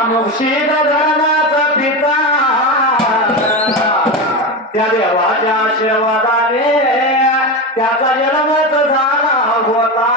अनुषित धनाचा पिता. त्या देवाच्या आशीर्वादाने त्याचा जन्मच झाला होता.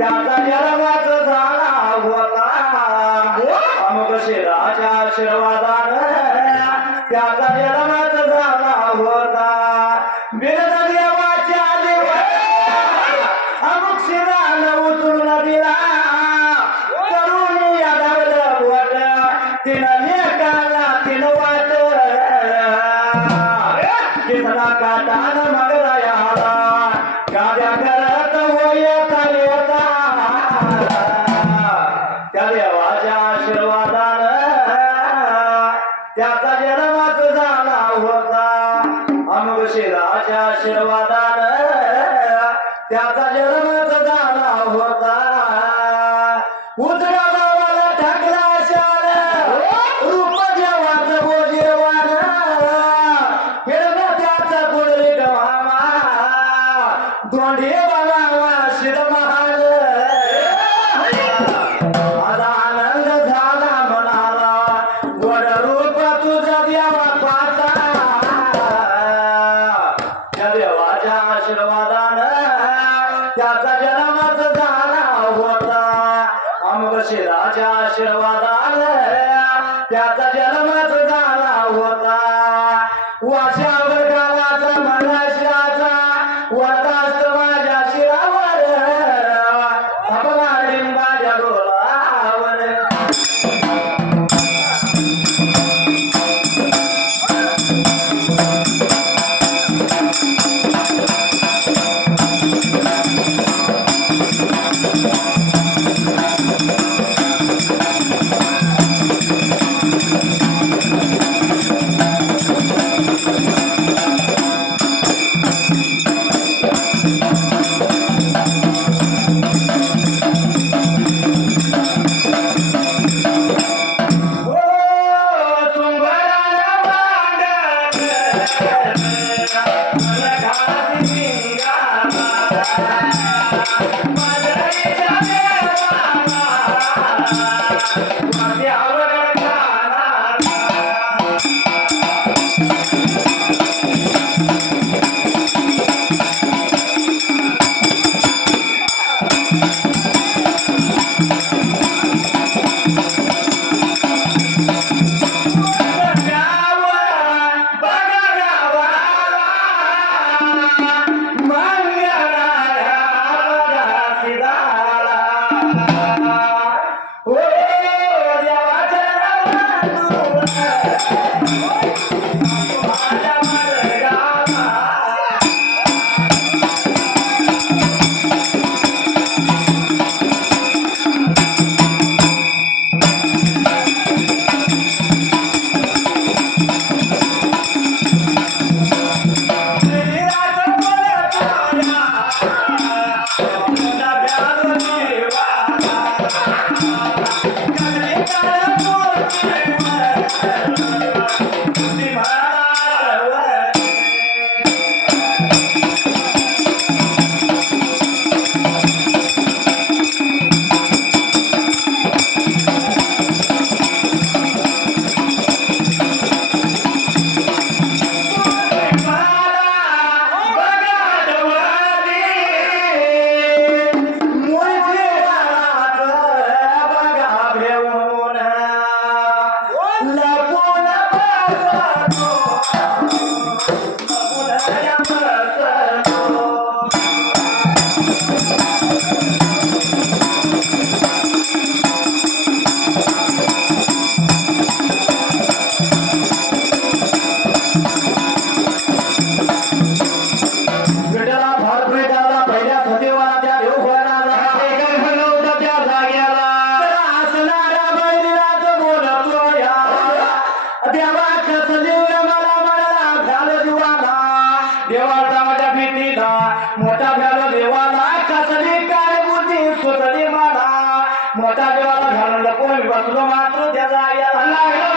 E a galera ರಾಜಾಶೀರ್ವಾದಾನ माझा जन्मच झाला होता. la buona pasa মজা দেওয়া ভালো লোক বসল মাত্র দেওয়া আল্লাহ।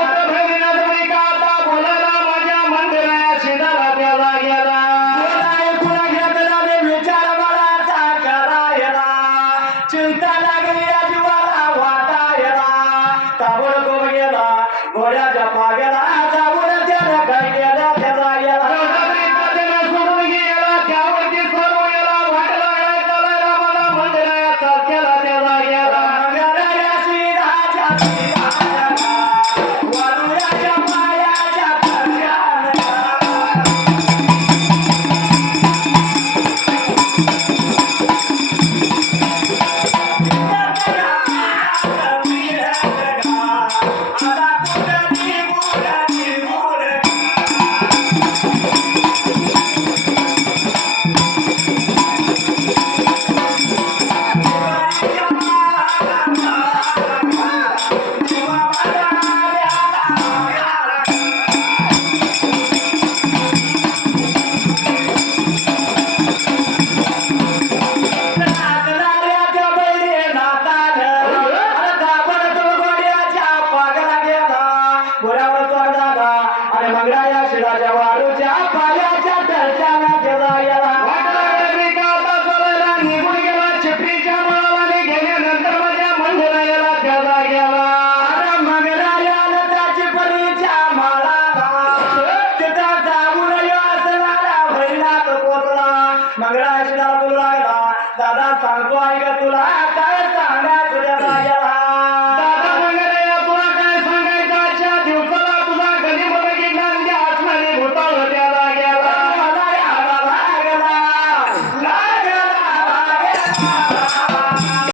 大家好